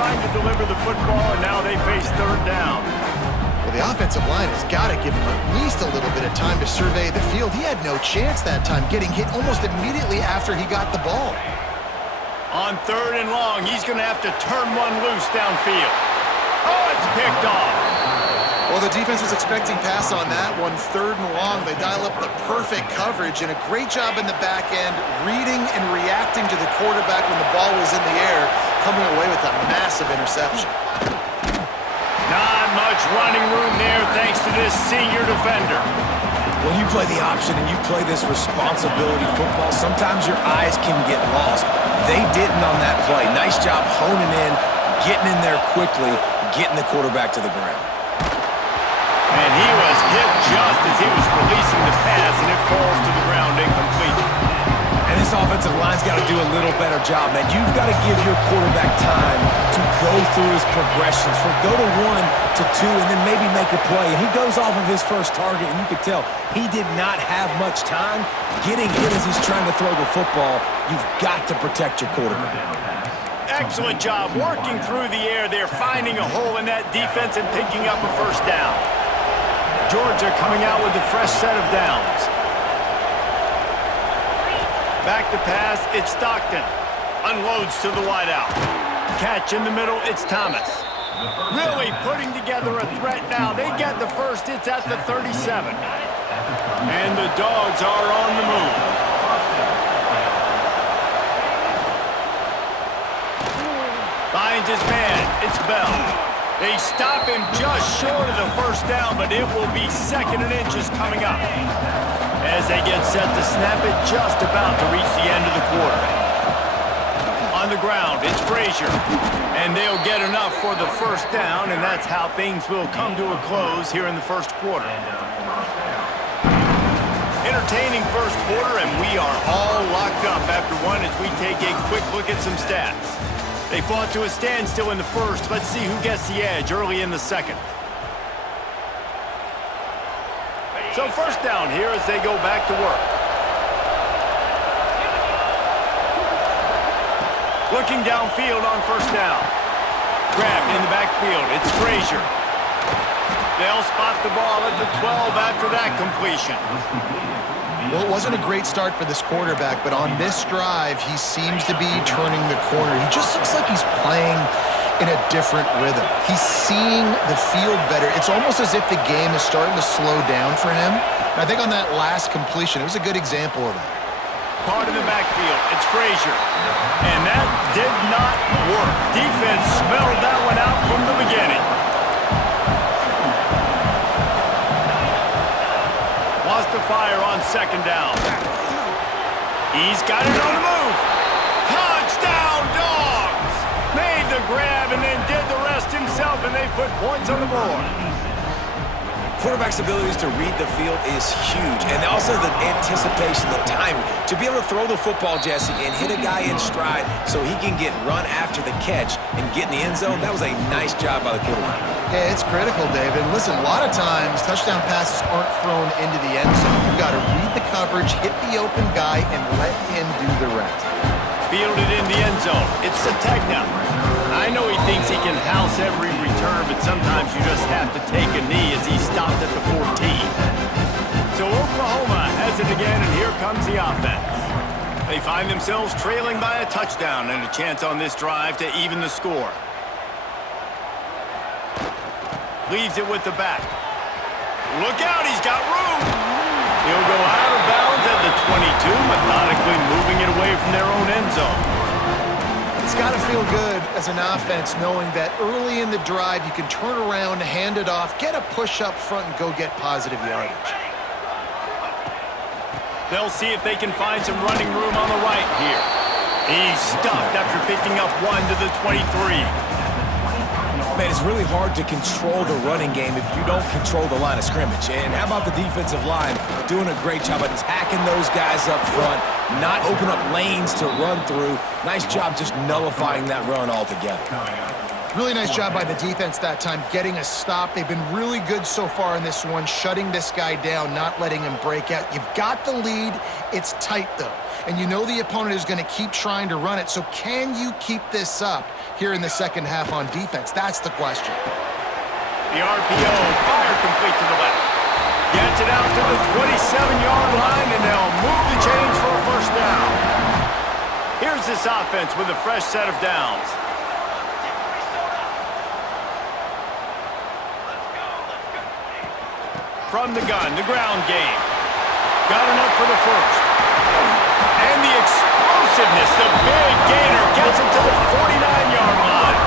trying to deliver the football, and now they face third down. Well, the offensive line has got to give him at least a little bit of time to survey the field. He had no chance that time, getting hit almost immediately after he got the ball. On third and long, he's going to have to turn one loose downfield. Oh, it's picked off. Well, the defense was expecting pass on that one. Third and long, they dial up the perfect coverage and a great job in the back end, reading and reacting to the quarterback when the ball was in the air, coming away with a massive interception. Not much running room there thanks to this senior defender. When you play the option and you play this responsibility football, sometimes your eyes can get lost. They didn't on that play. Nice job honing in, getting in there quickly, getting the quarterback to the ground. And he was hit just as he was releasing the pass, and it falls to the ground incomplete. And this offensive line's got to do a little better job, man. You've got to give your quarterback time to go through his progressions, from go to 1 to 2, and then maybe make a play. And he goes off of his first target, and you could tell he did not have much time getting hit as he's trying to throw the football. You've got to protect your quarterback. Excellent job working through the air there, finding a hole in that defense and picking up a first down. Georgia coming out with a fresh set of downs. Back to pass, it's Stockton. Unloads to the wideout. Catch in the middle, it's Thomas. Really putting together a threat now. They get the first, it's at the 37. And the Dogs are on the move. Finds his man, it's Bell. They stop him just short of the first down, but it will be 2nd and inches coming up. As they get set to snap it, just about to reach the end of the quarter. On the ground, it's Frazier. And they'll get enough for the first down, and that's how things will come to a close here in the first quarter. Entertaining first quarter, and we are all locked up after one as we take a quick look at some stats. They fought to a standstill in the first. Let's see who gets the edge early in the second. So first down here as they go back to work. Looking downfield on first down. Grabbed in the backfield. It's Frazier. They'll spot the ball at the 12 after that completion. Well, it wasn't a great start for this quarterback, but on this drive, he seems to be turning the corner. He just looks like he's playing in a different rhythm. He's seeing the field better. It's almost as if the game is starting to slow down for him. And I think on that last completion, it was a good example of that. Caught in the backfield, it's Frazier. And that did not work. Defense smelled that one out from the beginning. Wants to fire on second down. He's got it on the move. Touchdown, Dogs! Made the grab and then did the rest himself, and they put points on the board. Quarterback's abilities to read the field is huge, and also the anticipation, the timing. To be able to throw the football, Jesse, and hit a guy in stride so he can get run after the catch and get in the end zone, that was a nice job by the quarterback. Yeah, it's critical, David. Listen, a lot of times touchdown passes aren't thrown into the end zone. You've got to read the coverage, hit the open guy, and let him do the rest. Fielded in the end zone. It's Sategna. I know he thinks he can house every return, but sometimes you just have to take a knee as he stopped at the 14. So Oklahoma has it again, and here comes the offense. They find themselves trailing by a touchdown and a chance on this drive to even the score. Leaves it with the back. Look out, he's got room. He'll go out of bounds at the 22, methodically moving it away from their own end zone. It's got to feel good as an offense knowing that early in the drive you can turn around, hand it off, get a push up front, and go get positive yardage. They'll see if they can find some running room on the right here. He's stuffed after picking up one to the 23. Man, it's really hard to control the running game if you don't control the line of scrimmage. And how about the defensive line doing a great job attacking those guys up front, not open up lanes to run through. Nice job just nullifying that run altogether. Really nice job by the defense that time, getting a stop. They've been really good so far in this one, shutting this guy down, not letting him break out. You've got the lead. It's tight, though. And you know the opponent is going to keep trying to run it. So can you keep this up here in the second half on defense? That's the question. The RPO, fire complete to the left. Gets it out to the 27-yard line, and they'll move the chains for a first down. Here's this offense with a fresh set of downs. From the gun, the ground game. Got enough for the first. And the explosiveness, the big gainer gets it to the 49-yard line.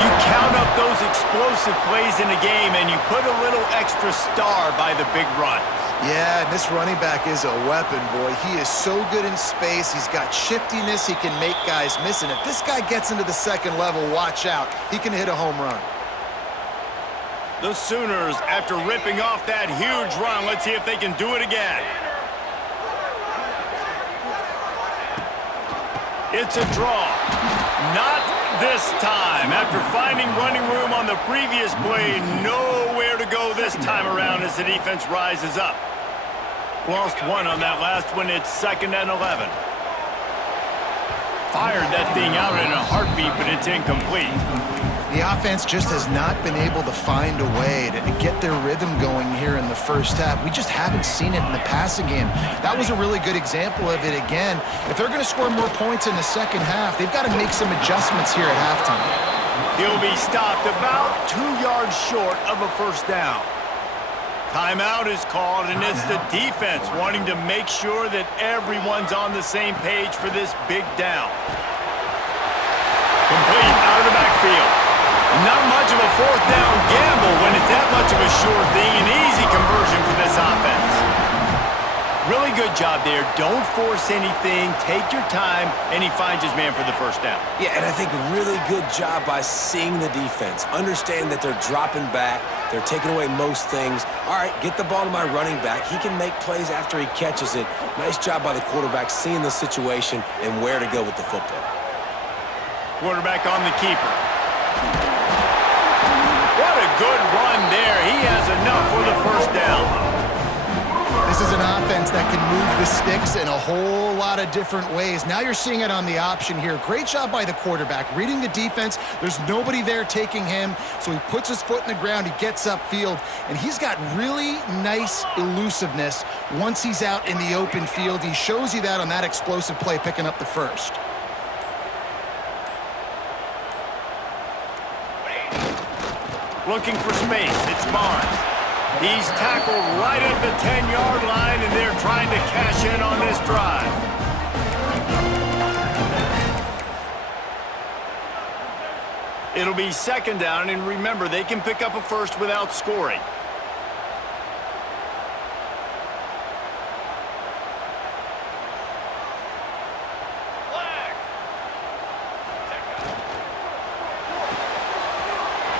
You count up those explosive plays in the game, and you put a little extra star by the big runs. Yeah, this running back is a weapon, boy. He is so good in space. He's got shiftiness. He can make guys miss. And if this guy gets into the second level, watch out. He can hit a home run. The Sooners, after ripping off that huge run, let's see if they can do it again. It's a draw. Not this time. After finding running room on the previous play, nowhere to go this time around as the defense rises up. Lost one on that last one. It's 2nd and 11. Fired that thing out in a heartbeat, but it's incomplete. The offense just has not been able to find a way to get their rhythm going here in the first half. We just haven't seen it in the passing game. That was a really good example of it again. If they're going to score more points in the second half, they've got to make some adjustments here at halftime. He'll be stopped about 2 yards short of a first down. Timeout is called, and it's the defense wanting to make sure that everyone's on the same page for this big down. Complete out of the backfield. Not much of a fourth down gamble when it's that much of a sure thing. An easy conversion for this offense. Really good job there. Don't force anything. Take your time, and he finds his man for the first down. Yeah, and I think really good job by seeing the defense. Understand that they're dropping back. They're taking away most things. All right, get the ball to my running back. He can make plays after he catches it. Nice job by the quarterback seeing the situation and where to go with the football. Quarterback on the keeper. What a good run there. He has enough for the first down. This is an offense that can move the sticks in a whole lot of different ways. Now you're seeing it on the option here. Great job by the quarterback. Reading the defense, there's nobody there taking him, so he puts his foot in the ground, he gets upfield, and he's got really nice elusiveness once he's out in the open field. He shows you that on that explosive play, picking up the first. Looking for space. It's Barnes. He's tackled right at the 10-yard line, and they're trying to cash in on this drive. It'll be 2nd down, and remember, they can pick up a first without scoring.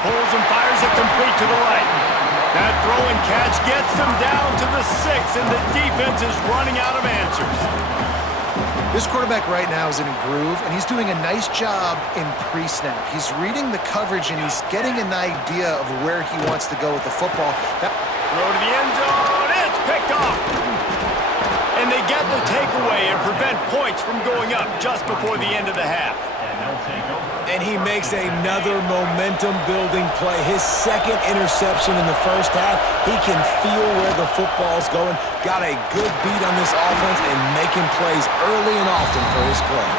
Pulls and fires it complete to the right. That throw and catch gets them down to the 6, and the defense is running out of answers. This quarterback right now is in a groove, and he's doing a nice job in pre-snap. He's reading the coverage, and he's getting an idea of where he wants to go with the football. Throw to the end zone. It's picked off. And they get the takeaway and prevent points from going up just before the end of the half. And he makes another momentum-building play. His 2nd interception in the first half. He can feel where the football's going. Got a good beat on this offense and making plays early and often for his club.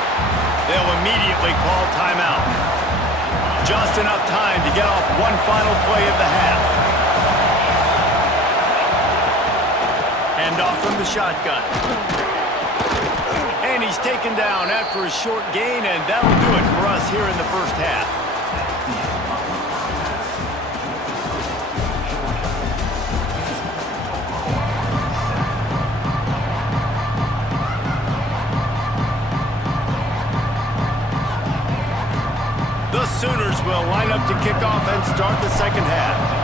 They'll immediately call timeout. Just enough time to get off one final play of the half. Hand off from the shotgun. And he's taken down after a short gain, and that'll do it for us here in the first half. The Sooners will line up to kick off and start the second half.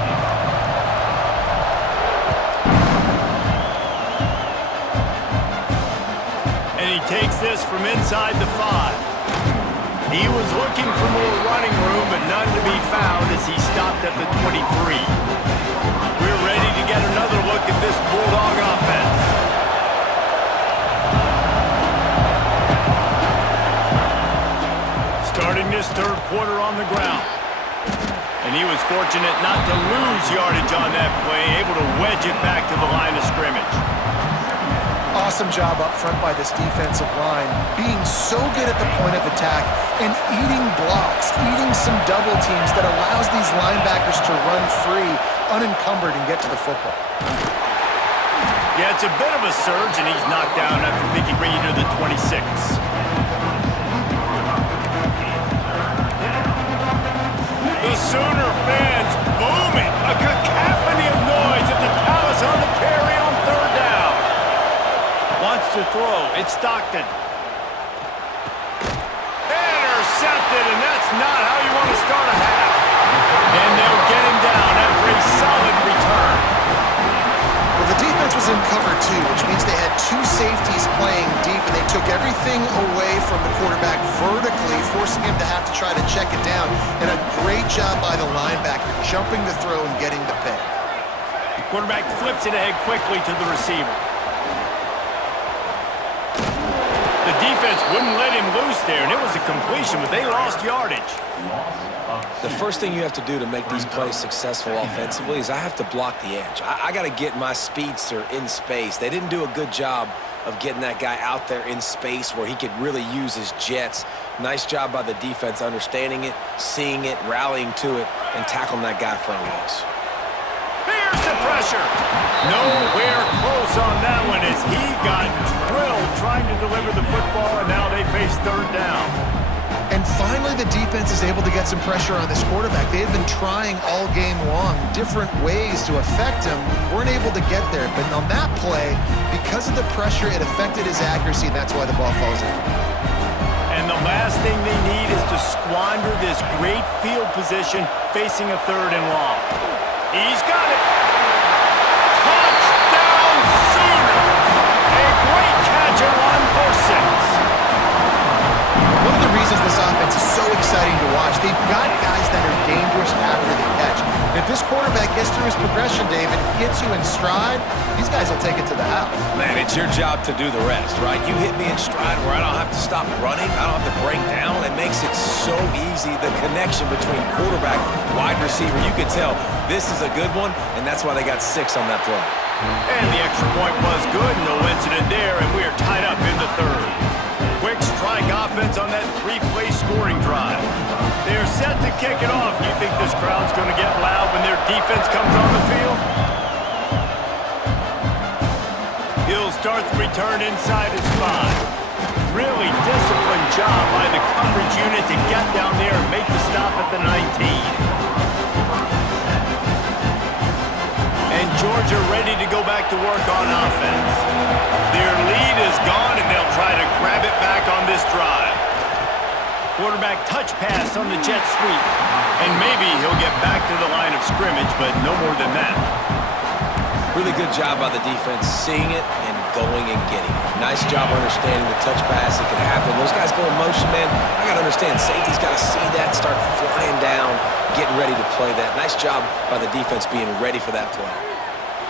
Takes this from inside the 5. He was looking for more running room, We're ready to get another look at this Bulldog offense. Starting this third quarter on the ground. And he was fortunate not to lose yardage on that play, able to wedge it back to the line of scrimmage. Awesome job up front by this defensive line, being so good at the point of attack and eating blocks, eating some double teams that allows these linebackers to run free, unencumbered, and get to the football. Yeah, it's a bit of a surge, and he's knocked down after picking Reed to the 26. The Sooner fans booming, a cacophony of noise at the Palace on the carry on third down. Wants to throw, it's Stockton. Intercepted, and that's not how you want to start a half. And they'll get him down after a solid return. Well, the defense was in cover two, which means they had two safeties playing deep, and they took everything away from the quarterback vertically, forcing him to have to try to check it down. And a great job by the linebacker, jumping the throw and getting the pick. The quarterback flips it ahead quickly to the receiver. The defense wouldn't let him loose there, and it was a completion, but they lost yardage. The first thing you have to do to make these plays successful offensively is I have to block the edge. I got to get my speedster in space. They didn't do a good job of getting that guy out there in space where he could really use his jets. Nice job by the defense understanding it, seeing it, rallying to it, and tackling that guy for a loss. Here's the pressure. Nowhere close on that one as he got drilled trying to deliver the football, and now they face third down. And finally, the defense is able to get some pressure on this quarterback. They had been trying all game long different ways to affect him. Weren't able to get there. But on that play, because of the pressure, it affected his accuracy, and that's why the ball falls in. And the last thing they need is to squander this great field position facing a third and long. He's got it. Touchdown Sooner. A great catch and run for 6. One of the reasons this offense is so exciting to watch, they've got guys that are dangerous after the catch. If this quarterback gets through his progression, David, gets you in stride, these guys will take it to the house. Man, it's your job to do the rest, right? You hit me in stride where I don't have to stop running. I don't have to break down. It makes it so easy. The connection between quarterback, wide receiver, you can tell this is a good one, and that's why they got 6 on that play. And the extra point was good. No incident there, and we are tied up in the third. Quick strike offense on that 3-play scoring drive. They're set to kick it off. Do you think this crowd's going to get loud when their defense comes on the field? He'll start the return inside his 5. Really disciplined job by the coverage unit to get down there and make the stop at the 19. And Georgia ready to go back to work on offense. Their lead is gone, and they'll try to grab it back on this drive. Quarterback touch pass on the jet sweep. And maybe he'll get back to the line of scrimmage, but no more than that. Really good job by the defense, seeing it and going and getting it. Nice job understanding the touch pass. It could happen. Those guys go in motion, man. I got to understand, safety's got to see that, start flying down, getting ready to play that. Nice job by the defense being ready for that play.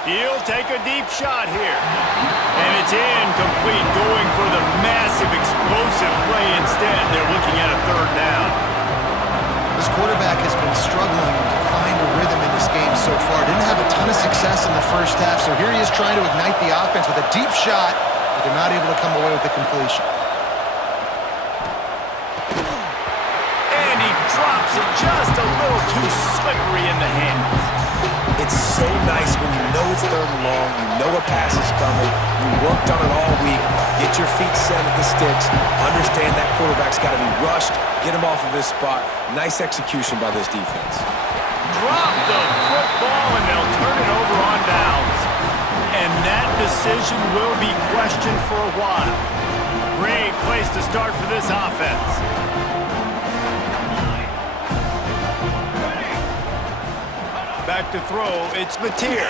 He'll take a deep shot here. And it's incomplete, going for the massive, explosive play instead. They're looking at a third down. This quarterback has been struggling to find a rhythm in this game so far. Didn't have a ton of success in the first half, so here he is trying to ignite the offense with a deep shot, but they're not able to come away with the completion. And he drops it just a little too slippery in the hands. It's so nice when you know it's third and long, you know a pass is coming, you worked on it all week, get your feet set at the sticks, understand that quarterback's got to be rushed, get him off of his spot. Nice execution by this defense. Drop the football, and they'll turn it over on downs. And that decision will be questioned for a while. Great place to start for this offense. Back to throw, it's Mateer.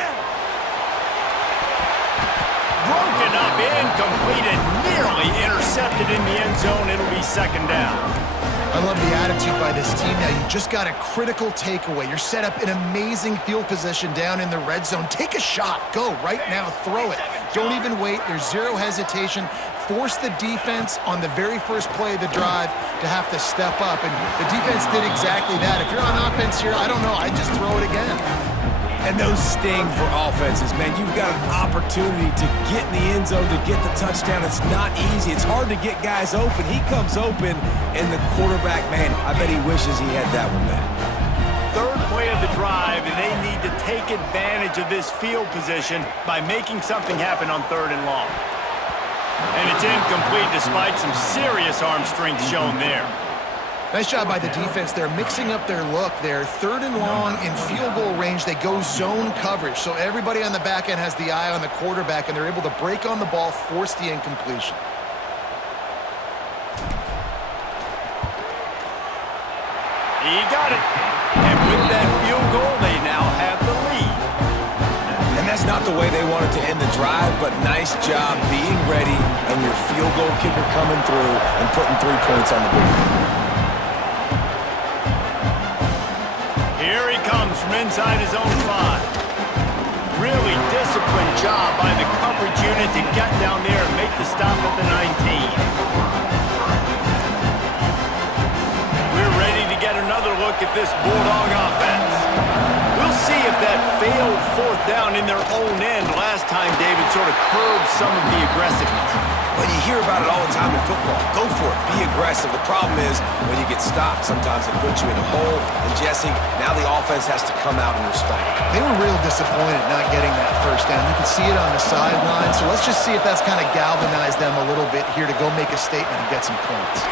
Broken up, incomplete, and nearly intercepted in the end zone. It'll be second down. I love the attitude by this team now. You just got a critical takeaway. You're set up in amazing field position down in the red zone. Take a shot. Go right now. Throw it. Don't even wait. There's zero hesitation. Force the defense on the very first play of the drive to have to step up. And the defense did exactly that. If you're on offense here, I don't know. I'd just throw it again. And those sting for offenses, man. You've got an opportunity to get in the end zone, to get the touchdown. It's not easy. It's hard to get guys open. He comes open, and the quarterback, man, I bet he wishes he had that one back. Third play of the drive, and they need to take advantage of this field position by making something happen on 3rd and long. And it's incomplete despite some serious arm strength shown there. Nice job by the defense. They're mixing up their look there. 3rd and long in field goal range. They go zone coverage. So everybody on the back end has the eye on the quarterback, and they're able to break on the ball, force the incompletion. He got it. And with that field goal, they now have the lead. And that's not the way they wanted to end the drive, but nice job being ready and your field goal kicker coming through and putting 3 points on the board. Here he comes from inside his own 5. Really disciplined job by the coverage unit to get down there and make the stop at the 19. We're ready to get another look at this Bulldog offense. We'll see if that failed 4th down in their own end last time, David, sort of curbed some of the aggressiveness. Well, you hear about it all the time in football. Go for it. Be aggressive. The problem is when you get stopped, sometimes it puts you in a hole. And, Jesse, now the offense has to come out and respond. They were real disappointed not getting that 1st down. You can see it on the sideline. So let's just see if that's kind of galvanized them a little bit here to go make a statement and get some points.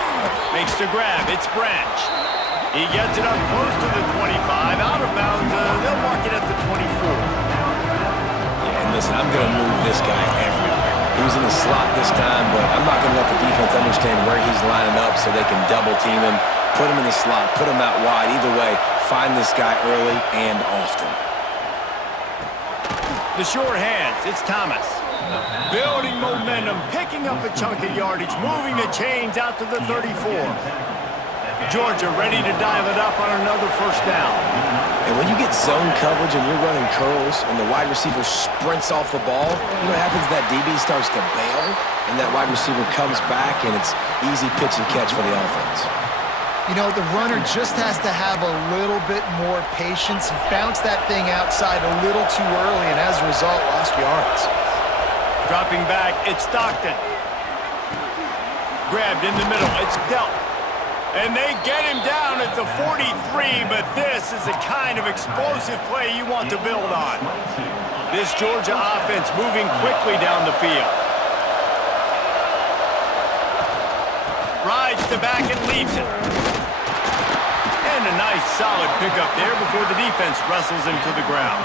Makes the grab. It's Branch. He gets it up close to the 25. Out of bounds. They'll mark it at the 24. Yeah, and listen, I'm going to move this guy everywhere. He was in the slot this time, but I'm not going to let the defense understand where he's lining up so they can double team him, put him in the slot, put him out wide. Either way, find this guy early and often. The short hands, it's Thomas. Building momentum, picking up a chunk of yardage, moving the chains out to the 34. Georgia ready to dial it up on another 1st down. And when you get zone coverage and you're running curls and the wide receiver sprints off the ball, you know what happens? That DB starts to bail, and that wide receiver comes back, and it's easy pitch and catch for the offense. You know, the runner just has to have a little bit more patience. He bounced that thing outside a little too early, and as a result, lost yards. Dropping back, it's Stockton. Grabbed in the middle, it's Delp. And they get him down at the 43, but this is the kind of explosive play you want to build on. This Georgia offense moving quickly down the field. Rides the back and leaves it. And a nice solid pickup there before the defense wrestles him to the ground.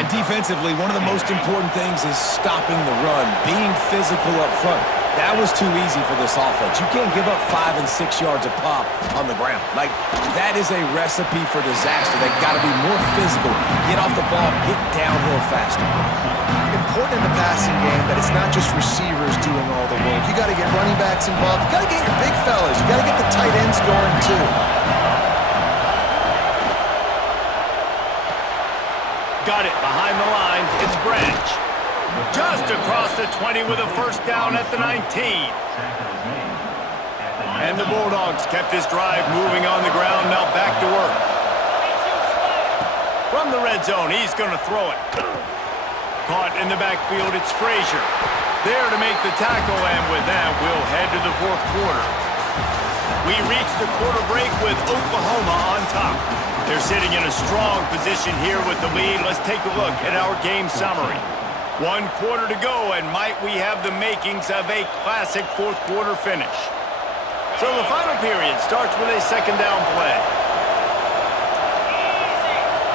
And defensively, one of the most important things is stopping the run, being physical up front. That was too easy for this offense. You can't give up 5 and 6 yards a pop on the ground. Like, that is a recipe for disaster. They've got to be more physical, get off the ball, get downhill faster. Important in the passing game that it's not just receivers doing all the work. You got to get running backs involved. You got to get your big fellas. You got to get the tight ends going too. Got it behind the line. It's Branch. Just across the 20 with a 1st down at the 19. And the Bulldogs kept this drive moving on the ground. Now back to work. From the red zone, he's going to throw it. Caught in the backfield, it's Frazier. There to make the tackle, and with that, we'll head to the 4th quarter. We reach the quarter break with Oklahoma on top. They're sitting in a strong position here with the lead. Let's take a look at our game summary. 1 quarter to go, and might we have the makings of a classic 4th quarter finish. So the final period starts with a 2nd down play.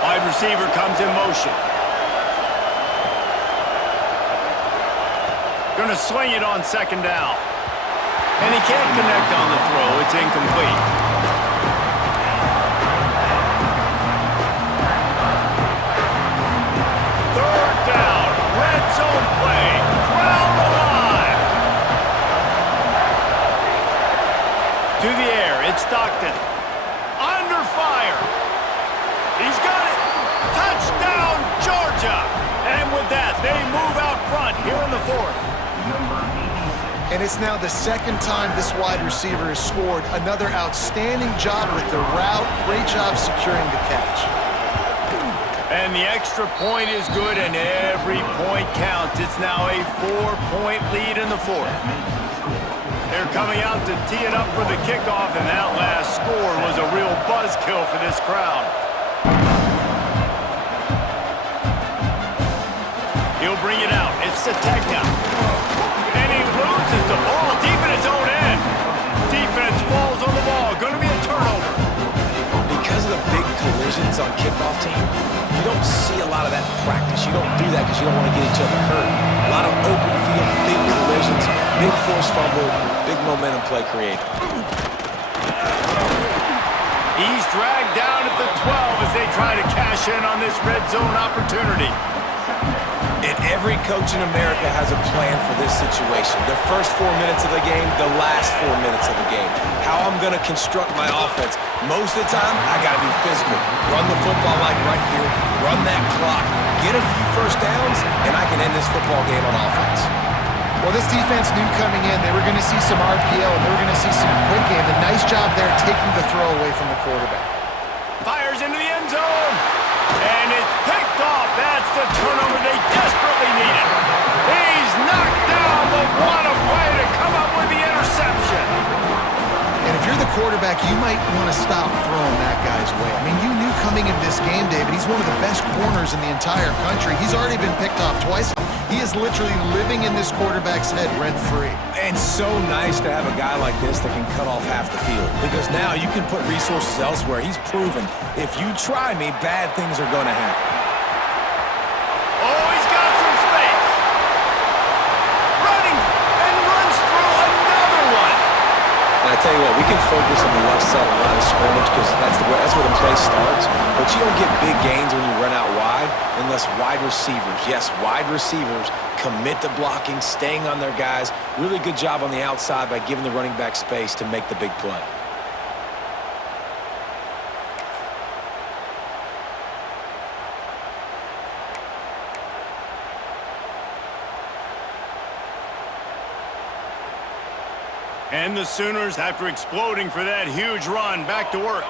Wide receiver comes in motion. Gonna swing it on 2nd down. And he can't connect on the throw. It's incomplete. Zone play, crowd alive. To the air, And it's now the second time this wide receiver has scored. Another outstanding job with the route. Great job securing the catch. And the extra point is good, and every point counts. It's now a 4-point lead in the fourth. They're coming out to tee it up for the kickoff, and that last score was a real buzzkill for this crowd. He'll bring it out. It's Sategna. And he loses the ball deep in his own end. Defense falls on the ball. Going to be a turnover. Because of the big collisions on kickoff team, you don't see a lot of that in practice. You don't do that because you don't want to get each other hurt. A lot of open field, big collisions, big forced fumble, big momentum play created. He's dragged down at the 12 as they try to cash in on this red zone opportunity. And every coach in America has a plan for this situation. The first 4 minutes of the game, the last 4 minutes of the game. How I'm going to construct my offense. Most of the time, I got to be physical. Run the football like right here. Run that clock. Get a few first downs, and I can end this football game on offense. Well, this defense knew coming in they were going to see some RPO and they were going to see some quick game. A nice job there taking the throw away from the quarterback. Fires into the end zone. And it's picked off. That's the turnover they desperately needed. He's knocked down, but what a play to come up with the interception. And if you're the quarterback, you might want to stop throwing that guy's way. I mean, you knew coming into this game, David, he's one of the best corners in the entire country. He's already been picked off twice. He is literally living in this quarterback's head rent-free. And so nice to have a guy like this that can cut off half the field. Because now you can put resources elsewhere. He's proven, if you try me, bad things are going to happen. Oh, he's got some space. Running and runs through another one. And I tell you what, we can focus on the left side of the line of scrimmage because that's where the play starts. But you don't get big gains when you run out wide unless wide receivers, yes, wide receivers, commit to blocking, staying on their guys. Really good job on the outside by giving the running back space to make the big play. And the Sooners, after exploding for that huge run, back to work.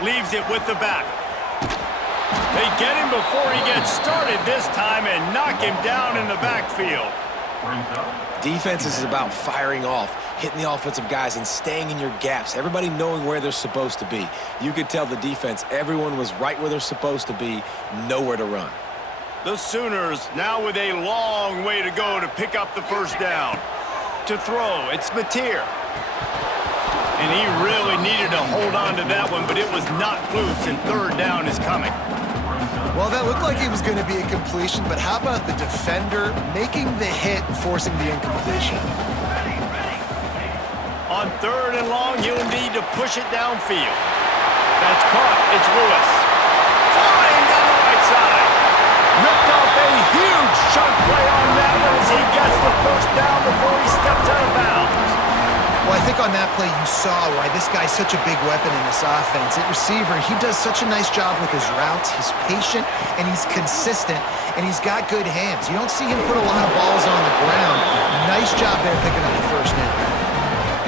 Leaves it with the back. They get him before he gets started this time and knock him down in the backfield. Defense is about firing off, hitting the offensive guys, and staying in your gaps. Everybody knowing where they're supposed to be. You could tell the defense, everyone was right where they're supposed to be, nowhere to run. The Sooners now with a long way to go to pick up the first down. To throw, it's Mateer. And he really needed to hold on to that one, but it was not loose, and third down is coming. Well, that looked like it was going to be a completion, but how about the defender making the hit and forcing the incompletion? On third and long, he'll need to push it downfield. That's caught. It's Lewis. Flying down the right side. Ripped off a huge chunk play on that one as he gets the first down before he steps out of bounds. Well, I think on that play you saw why this guy's such a big weapon in this offense. At receiver, he does such a nice job with his routes. He's patient, and he's consistent, and he's got good hands. You don't see him put a lot of balls on the ground. Nice job there picking up the first down.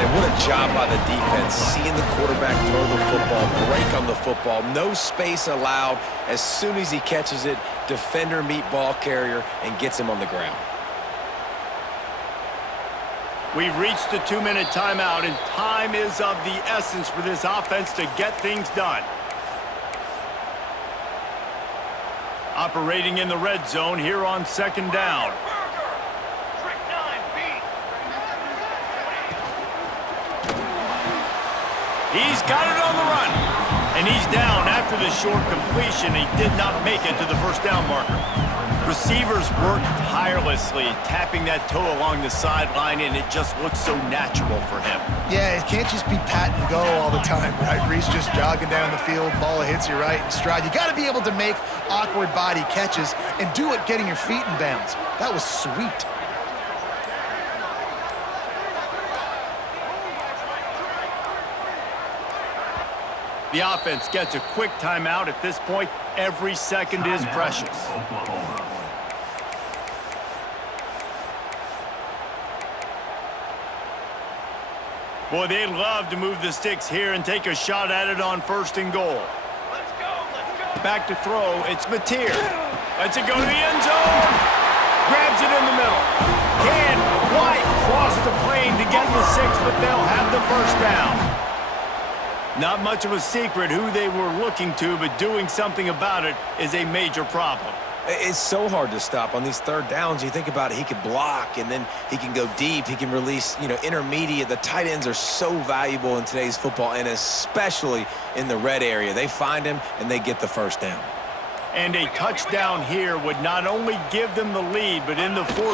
And what a job by the defense, seeing the quarterback throw the football, break on the football, no space allowed. As soon as he catches it, defender meet ball carrier and gets him on the ground. We've reached the 2-minute timeout, and time is of the essence for this offense to get things done. Operating in the red zone here on second down. He's got it on the run, and he's down after the short completion. He did not make it to the first down marker. Receivers work tirelessly, tapping that toe along the sideline, and it just looks so natural for him. Yeah, it can't just be pat and go all the time, right? Reese just jogging down the field, ball hits you right in stride. You got to be able to make awkward body catches and do it getting your feet in bounds. That was sweet. The offense gets a quick timeout at this point. Every second is precious. Boy, they'd love to move the sticks here and take a shot at it on 1st and goal. Let's go. Back to throw, it's Mateer. Lets it go to the end zone. Grabs it in the middle. Can't quite cross the plane to get the 6, but they'll have the first down. Not much of a secret who they were looking to, but doing something about it is a major problem. It's so hard to stop on these 3rd downs. You think about it, he could block, and then he can go deep. He can release, intermediate. The tight ends are so valuable in today's football, and especially in the red area. They find him, and they get the first down. And a touchdown here would not only give them the lead, but in the 4th. Touchdown,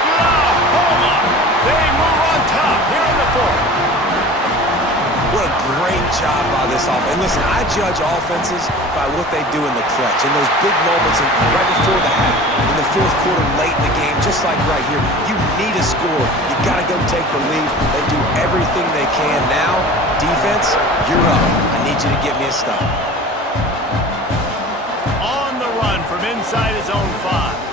Oklahoma! They move on top here in the 4th. What a great job by this offense. And listen, I judge offenses by what they do in the clutch, in those big moments right before the half, in the 4th quarter, late in the game, just like right here. You need a score. You got to go take the lead. They do everything they can. Now, defense, you're up. I need you to get me a stop. On the run from inside his own 5.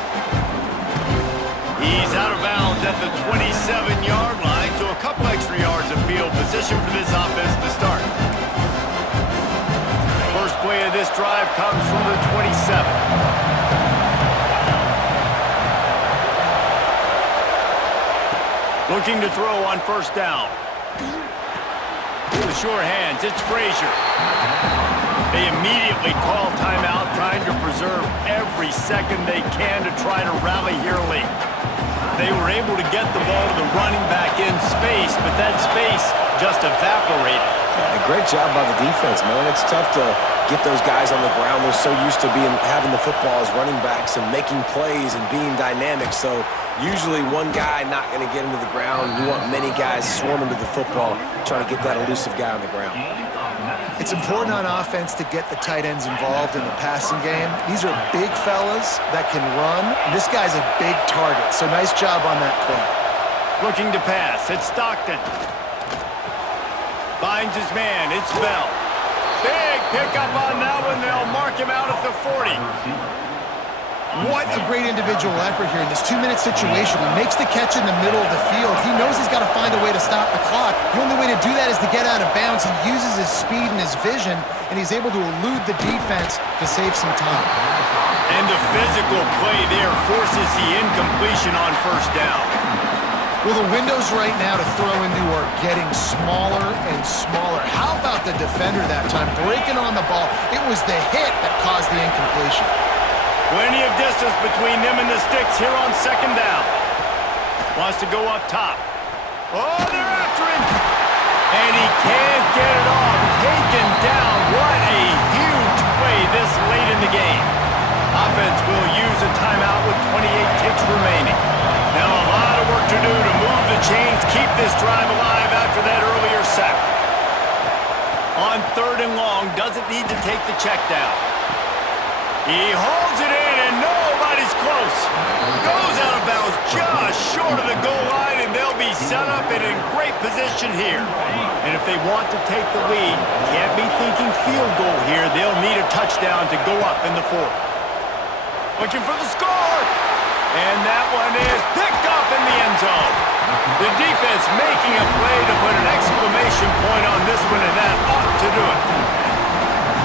He's out of bounds at the 27-yard line, so a couple extra yards of field position for this offense to start. First play of this drive comes from the 27. Looking to throw on 1st down. The sure hands, it's Frazier. They immediately call timeout, trying to preserve every second they can to try to rally here late. They were able to get the ball to the running back in space, but that space just evaporated. Yeah, a great job by the defense, man. It's tough to get those guys on the ground. They're so used to having the football as running backs and making plays and being dynamic. So usually one guy not going to get into the ground. You want many guys swarming to the football, trying to get that elusive guy on the ground. It's important on offense to get the tight ends involved in the passing game. These are big fellas that can run. This guy's a big target, so nice job on that play. Looking to pass, it's Stockton. Finds his man, it's Bell. Big pickup on that one, they'll mark him out at the 40. What a great individual effort here in this 2-minute situation. He makes the catch in the middle of the field. He knows he's got to find a way to stop the clock. The only way to do that is to get out of bounds. He uses his speed and his vision, and he's able to elude the defense to save some time. And the physical play there forces the incompletion on 1st down. Well, the windows right now to throw into are getting smaller and smaller. How about the defender that time? Breaking on the ball. It was the hit that caused the incompletion. Plenty of distance between them and the sticks here on 2nd down. Wants to go up top. Oh, they're after him. And he can't get it off. Taken down. What a huge play this late in the game. Offense will use a timeout with 28 ticks remaining. Now a lot of work to do to move the chains, keep this drive alive after that earlier sack. On 3rd and long, doesn't need to take the check down. He holds it in, and nobody's close. Goes out of bounds just short of the goal line, and they'll be set up and in great position here. And if they want to take the lead, can't be thinking field goal here. They'll need a touchdown to go up in the 4th. Looking for the score. And that one is picked off in the end zone. The defense making a play to put an exclamation point on this one, and that ought to do it.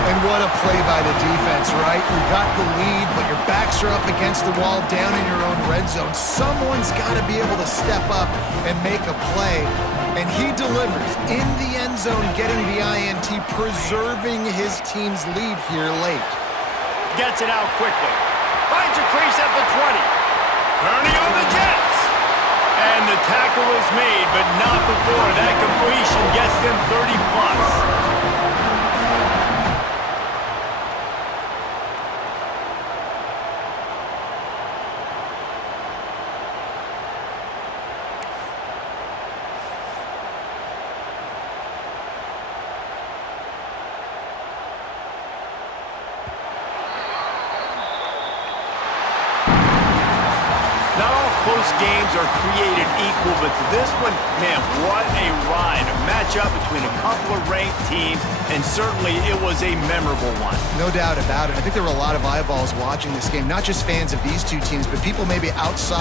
And what a play by the defense, right? You got the lead, but your backs are up against the wall down in your own red zone. Someone's got to be able to step up and make a play. And he delivers in the end zone, getting the INT, preserving his team's lead here late. Gets it out quickly. Finds a crease at the 20. Turning on the Jets. And the tackle is made, but not before that completion gets them 30+. close games are created equal, but this one, man, what a ride. A matchup between a couple of ranked teams, and certainly it was a memorable one. No doubt about it. I think there were a lot of eyeballs watching this game, not just fans of these two teams, but people maybe outside